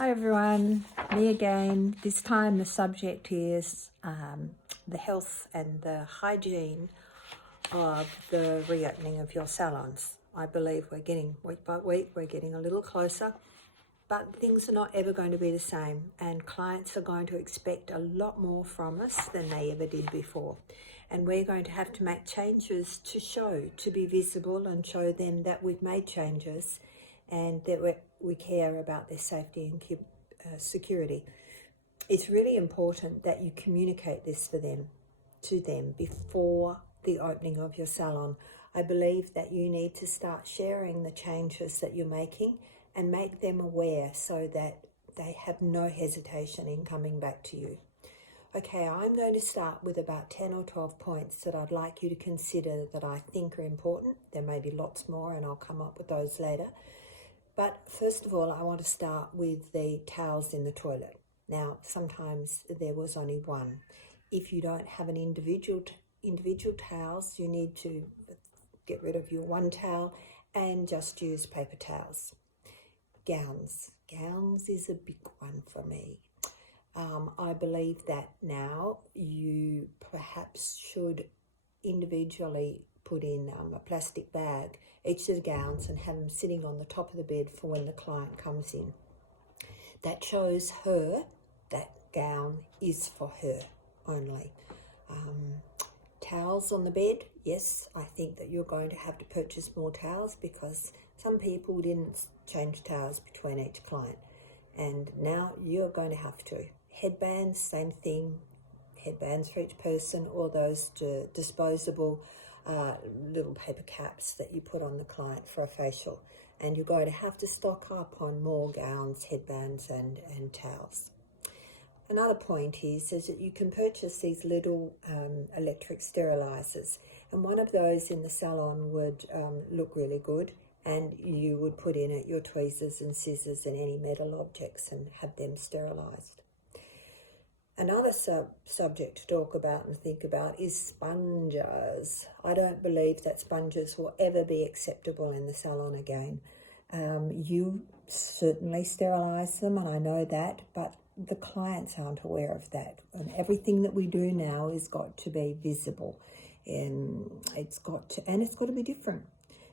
Hi everyone, me again. This time the subject is the health and the hygiene of the reopening of your salons. I believe we're getting, week by week, we're getting a little closer, but things are not ever going to be the same, and clients are going to expect a lot more from us than they ever did before. And we're going to have to make changes to show, to be visible and show them that we've made changes and that we care about their safety and security. It's really important that you communicate this to them before the opening of your salon. I believe that you need to start sharing the changes that you're making and make them aware so that they have no hesitation in coming back to you. Okay, I'm going to start with about 10 or 12 points that I'd like you to consider that I think are important. There may be lots more and I'll come up with those later. But first of all, I want to start with the towels in the toilet. Now, sometimes there was only one. If you don't have an individual towels, you need to get rid of your one towel and just use paper towels. Gowns is a big one for me. I believe that now you perhaps should individually put in a plastic bag each of the gowns and have them sitting on the top of the bed for when the client comes in. That shows her that gown is for her only. Towels on the bed, yes, I think that you're going to have to purchase more towels because some people didn't change towels between each client, and now you're going to have to. Headbands, same thing, headbands for each person, or those disposable little paper caps that you put on the client for a facial. And you're going to have to stock up on more gowns, headbands and towels. Another point is that you can purchase these little electric sterilizers, and one of those in the salon would look really good, and you would put in it your tweezers and scissors and any metal objects and have them sterilized. Another subject to talk about and think about is sponges. I don't believe that sponges will ever be acceptable in the salon again. You certainly sterilize them, and I know that, but the clients aren't aware of that. And everything that we do now has got to be visible, and it's got to be different.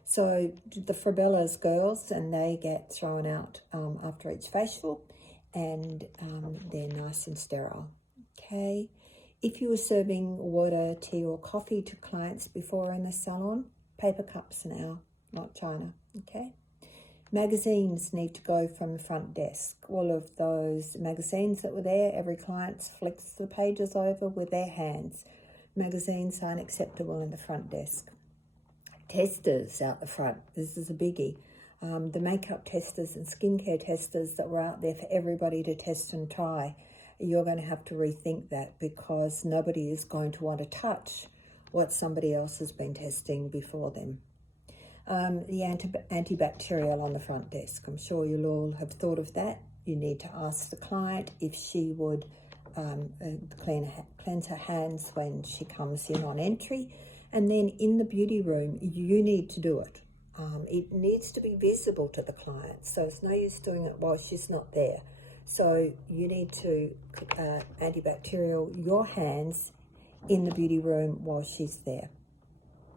So the Frabellas girls, and they get thrown out after each facial, and they're nice and sterile. Okay, if you were serving water, tea or coffee to clients before in the salon, paper cups now, not china. Okay, magazines need to go from the front desk. All of those magazines that were there, every client flicks the pages over with their hands. Magazines aren't acceptable in the front desk. Testers out the front, this is a biggie. The makeup testers and skincare testers that were out there for everybody to test and try, you're going to have to rethink that because nobody is going to want to touch what somebody else has been testing before them. The antibacterial on the front desk, I'm sure you'll all have thought of that. You need to ask the client if she would cleanse her hands when she comes in on entry. And then in the beauty room, you need to do it. It needs to be visible to the client, so it's no use doing it while she's not there. So you need to antibacterial your hands in the beauty room while she's there.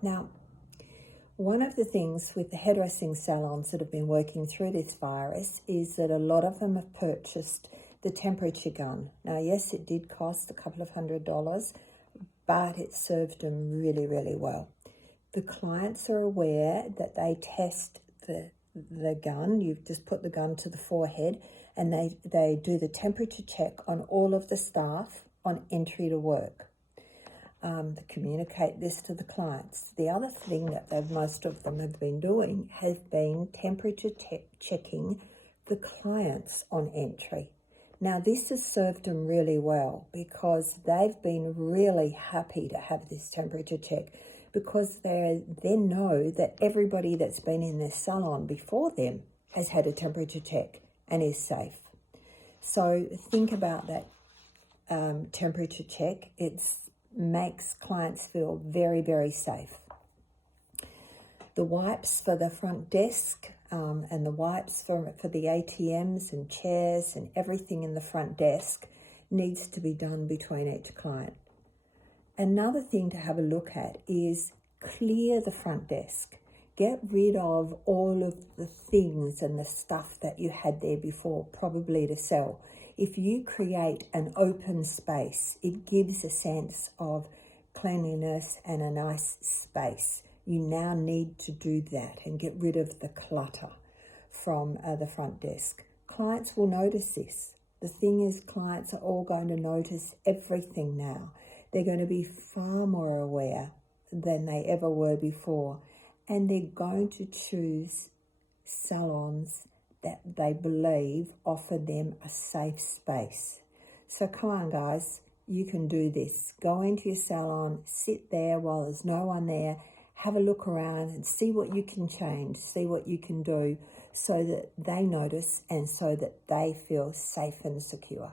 Now, one of the things with the hairdressing salons that have been working through this virus is that a lot of them have purchased the temperature gun. Now, yes, it did cost a couple of $100s, but it served them really, really well. The clients are aware that they test the gun. You just put the gun to the forehead and they do the temperature check on all of the staff on entry to work. They communicate this to the clients. The other thing that most of them have been doing has been temperature checking the clients on entry. Now, this has served them really well because they've been really happy to have this temperature check because they then know that everybody that's been in their salon before them has had a temperature check and is safe. So think about that temperature check. It makes clients feel very, very safe. The wipes for the front desk, and the wipes for the ATMs and chairs and everything in the front desk needs to be done between each client. Another thing to have a look at is clear the front desk. Get rid of all of the things and the stuff that you had there before, probably to sell. If you create an open space, it gives a sense of cleanliness and a nice space. You now need to do that and get rid of the clutter from the front desk. Clients will notice this. The thing is, clients are all going to notice everything now. They're going to be far more aware than they ever were before. And they're going to choose salons that they believe offer them a safe space. So come on, guys, you can do this. Go into your salon, sit there while there's no one there, have a look around and see what you can change, see what you can do so that they notice and so that they feel safe and secure.